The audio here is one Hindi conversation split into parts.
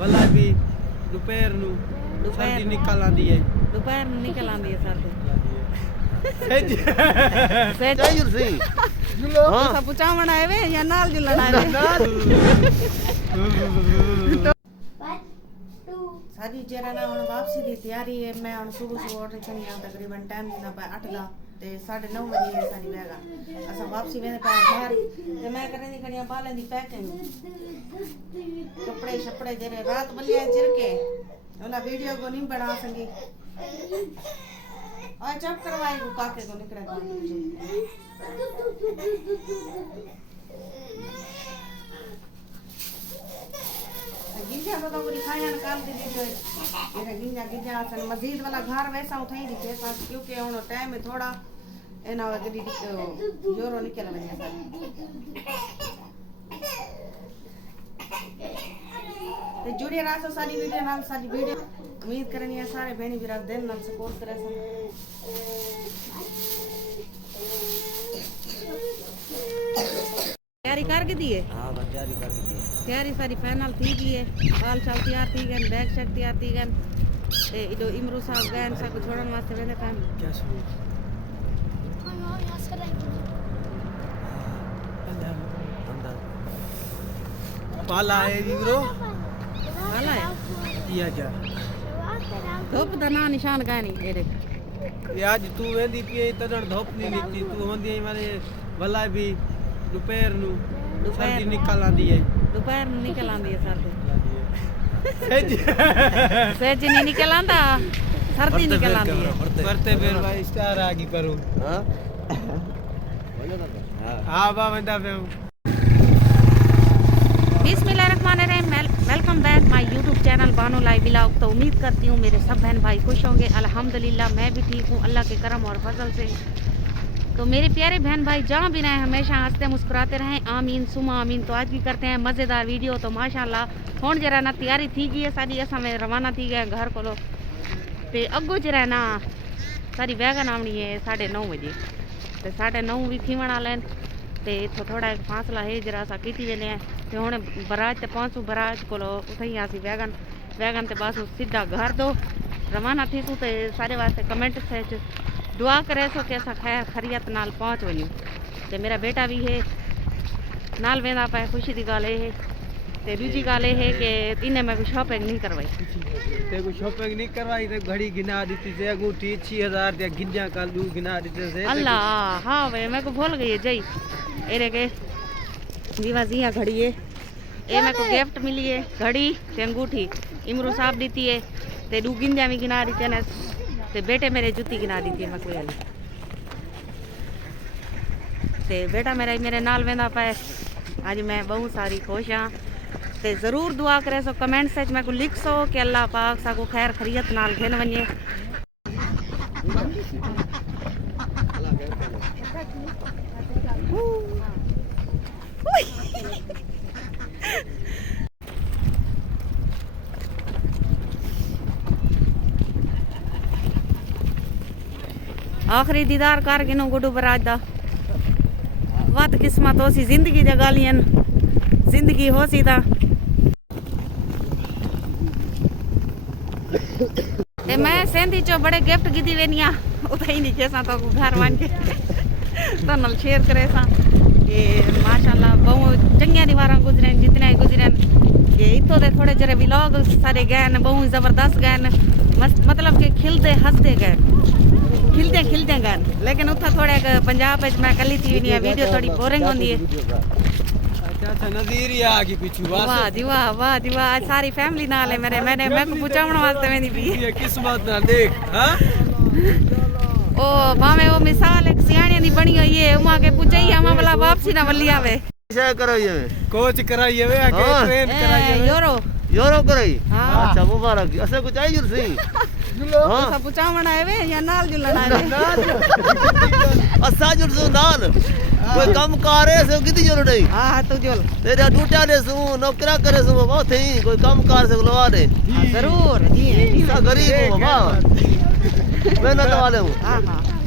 वाला भी दोपहर नु सर्दी निकल आंदी है दोपहर ਨੂੰ ਨਿਕਲ ਆਂਦੀ ਹੈ ਸਰਦੀ क्या जुलसी ਹਾਂ ਸਭ ਪੁਚਾਵਣ ਆਏ ਵੇ ਜਾਂ ਨਾਲ ਜੁਲਣ ਆਏ ਵੇ ਸਾਡੀ ਜਿਹੜਾ ਨਾ ਹੁਣ ਵਾਪਸੀ ਦੀ ਤਿਆਰੀ ਹੈ ਮੈਂ ਹੁਣ ਸਵੇਰ ਉੱਠ ਚਣੀ ਆ ਤਕਰੀਬਨ ਟਾਈਮ ਨਾ ਪਾ 8 ਦਾ ਤੇ 9:30 ਵਜੇ ਸਾਡੀ ਬੈਗ ਅਸਾਂ ਵਾਪਸੀ ਵੇਲੇ ਪਾ ਘਰ ਤੇ ਮੈਂ ਕਰਨ ਦੀ ਖੜੀਆਂ ਬਾਲਾਂ ਦੀ ਪੈਕਿੰਗ ਕੱਪੜੇ ਛੱਪੜੇ ਜਿਹੜੇ ਰਾਤ ਬੱਲੀਆਂ ਚਿਰ ਕੇ ਉਹਨਾਂ ਵੀਡੀਓ को नहीं बना सकी और जब करवाई वो काके को निकले गिंजा तो पूरी खाया निकाल दी जो ये गिंजा गिंजा असन मस्जिद वाला घर वैसा उठाई दी थे क्योंकि हुन टाइम में थोड़ा एना गडी जोरो निकल लगे ते जुड़े रहो सारी वीडियो नाल सारी वीडियो उम्मीद करनी है सारे बहनी भरा दिन नाल सपोर्ट करे सन तैयारी कर के दिए हां तैयारी कर दी तैयारी सारी फाइनल थी गई है हाल चाल तैयार थी गए बैग शैग तैयार थी गए ते इदो इमरू साहब गए सब छोड़न वास्ते वेले काम क्या सुनो पाला है जी ब्रो वाला है या क्या धूप दा ना निशान काहे नहीं एरे ये आज तू वेंदी पी तदन धूप नहीं निकती तू होंदी माने वाला भी दोपहर नु सर्दी निकल आंदी है दोपहर ਨੂੰ ਨਿਕਲ ਆਂਦੀ ਹੈ ਸਰਦੀ सेज नहीं निकल आंदा सर्दी निकल आंदी है करते फिर भाई स्टार आ गई करूं हां हां बा बंदा पे बिस्मिल्लाहिर्रहमानिर्रहीम welcome back my YouTube channel Bano live vlog. तो उम्मीद करती हूँ मेरे सब बहन भाई खुश होंगे। अल्हम्दुलिल्लाह मैं भी ठीक हूँ अल्लाह के करम और फजल से। तो मेरे प्यारे बहन भाई जहाँ भी रहें हमेशा हंसते मुस्कुराते रहें, आमीन सुमा आमीन। तो आज भी करते हैं मज़ेदार वीडियो। तो माशाल्लाह हुण जरा ना तैयारी थी गई है सारी, असां में रवाना थी गए घर को ते अगो जरा ना सारी वैगन आवनी है 9:30 बजे ते 9:30 भी थी वाले ते इत्थों थोड़ा एक फासला है जरा असां कीती वेने ते हुण बराज ते पहुंचू बराज कोलो उठई आसी वैगन ते बस सीधा घर दो रवाना थीसूं। ते सारे वास्ते कमेंट से दुआ करे सो कि असां खैर खैरियत नाल पहुंच वञूं। ते मेरा बेटा भी है नाल वेंदा पे, खुशी दी गल है। ते दूजी गल है कि इन्हें मैं कोई शॉपिंग नहीं करवाई ते कोई शॉपिंग नहीं करवाई ते घड़ी गिना दी से अंगूठी 6000 दे गिंजा का दू गिना दी से अल्लाह। हाँ वे मैं को भूल गई जई एरे के विवाजिया घड़ी है ए मैं को गिफ्ट मिली है घड़ी ते अंगूठी इमरू साहब दीती है ते दू गिंजा भी गिना दी ने ते बेटे मेरे जूती गिना दी थी मैं कोई ते बेटा मेरा मेरे नाल वेंदा पाए। आज मैं बहुत सारी खुश हाँ ते ज़रूर दुआ करे सो कमेंट से मैं को लिख सो कि अल्लाह पाक सा को खैर खैरियत नाल घेन वने। आखिरी दीदार कर गिनो गुडू बराज दा वत किस्मत हो सी जिंदगी दी गालियन जिंदगी हो सी ता ए मैं सेंधी चो बड़े गिफ्ट गिदी वेनिया उठाई नहीं केसा तो घर मान के तो नल शेयर करे सा ये माशाल्लाह बहुत चंगिया दीवारा गुजरे जितने गुजरे ये इतो दे थोड़े जरे व्लॉग सारे गए बहुत जबरदस्त गए मतलब कि खिलते हंसते गए खिलते गए। लेकिन उतना थोड़े पंजाब मैं कली थी नहीं वीडियो थोड़ी बोरिंग होंदी है। अच्छा नज़ीर ही आ गई पीछे वाह जी वाह आज सारी फैमिली नाल है मेरे मैं को पूछाउण वास्ते वेंदी भी ये किस्मत ना देख हां ओ भावे वो मिसाल एक सियाणिया दी बनी हुई है उमा के पूछई हम वाला वापसी ना वली आवे क्या कराई है कोच कराई है आगे ट्रेन कराई है यूरो कराई। हां अच्छा मुबारक जी असे कुछ आई जुलसी हां सब पूछावण आए वे या नाल जुलण आए असा जुलसु नाल कोई काम कार है से किती जोर नहीं। हां तू जोल तेरा डूटा ने सु नौकरा करे सु बहुत ही कोई काम कार से लवा दे जरूर जी सा गरीब हूं बाबा मेहनत वाले हूं। हां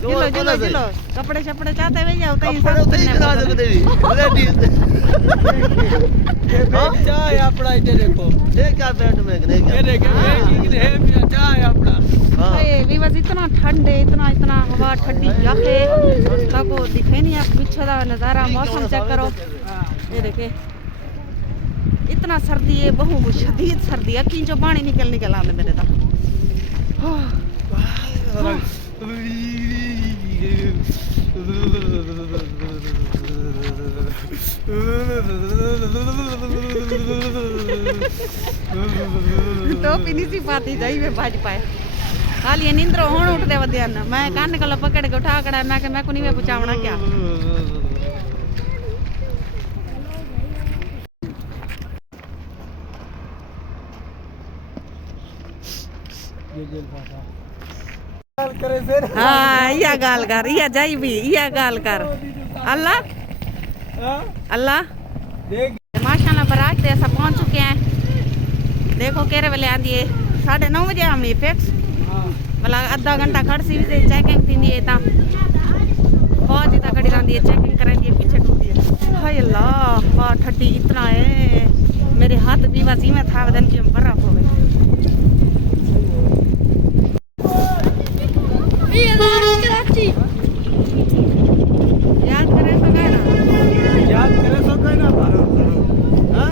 जिलो कपड़े छपड़े चाहते वे जाओ तई सब उतई करा सकते भी रेडी चाय अपना इधर देखो ये क्या पेट में कि नहीं क्या? ये कि है भी अच्छा है अपना। हाँ ये भी बस इतना ठंड है, इतना हवा ठंडी याके ताको दिखे नहीं। आप पीछे का नज़ारा मौसम चेक करो, ये देखे इतना सर्दी है, बहुत शदीद सर्दी है। किंचो पानी निकल आते मेरे तो। टोपी नहीं सी पाती जाई में बाज पाए खाली नींद्र हुण उठते वधिया न। मैं कान गला पकड़ के उठा कड़ा मैं को नहीं मैं पुचावना क्या। करे फिर हाँ या गाल कर, या जाई भी या गाल कर। अल्लाह अल्लाह देख माशाल्लाह बरात ते असां पहुंच चुके हैं। देखो केरे वेले आंदी है 9:30 बजे हम फिक्स भला आधा घंटा खड़सी भी चेकिंग थी है ता फौज इतना खड़ी रहती है, चेकिंग करांदी है, पीछे टूटी है। हाय अल्लाह वाह ठंडी इतना है, मेरे हाथ भी बस में था वदन की बर्फ हो गई। याद करे तो ना हाँ?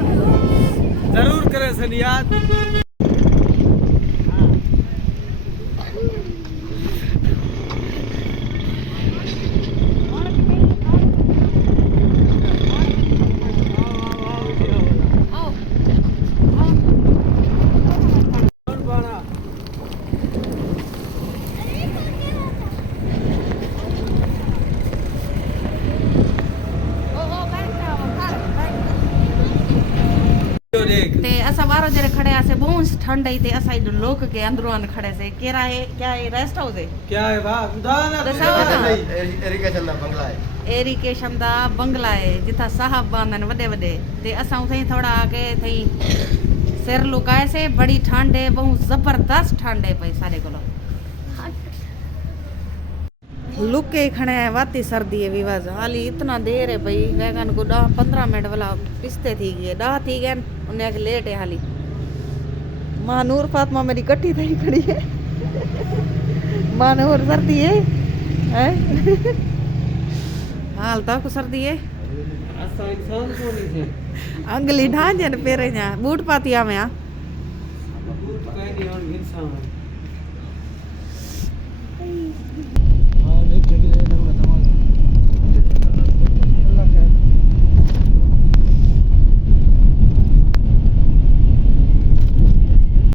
जरूर करे सन याद। ते असा बारो जरे खड़े आसे बहुत ठंड आई ते असा इधर लोग के अंदरों खड़े से केरा है क्या है रेस्ट हाउस है क्या है वाह उदाहरण इरिगेशन दा बंगला है। एरिकेशन दा बंगला है जिथा साहब बांधन वडे वडे ते असा उथई थोड़ा आगे थई सिर लुकाए से बड़ी ठंड है, बहुत जबरदस्त ठंड है भाई सारे कोलो लुके खड़े है। वाती सर्दी है विवाज हाली इतना देर है भाई वैगन को 10-15 मिनट वाला पिस्ते थी गए 10 थी गए उन्हें लेट है हाली। मां नूर फातिमा मेरी कट्ठी थी खड़ी है। मां नूर सर्दी है हाल तक सर्दी है। असा इंसान को नहीं थे अंगली ढांजन पेरे जा बूट पातिया में बूट कहीं नहीं और इंसान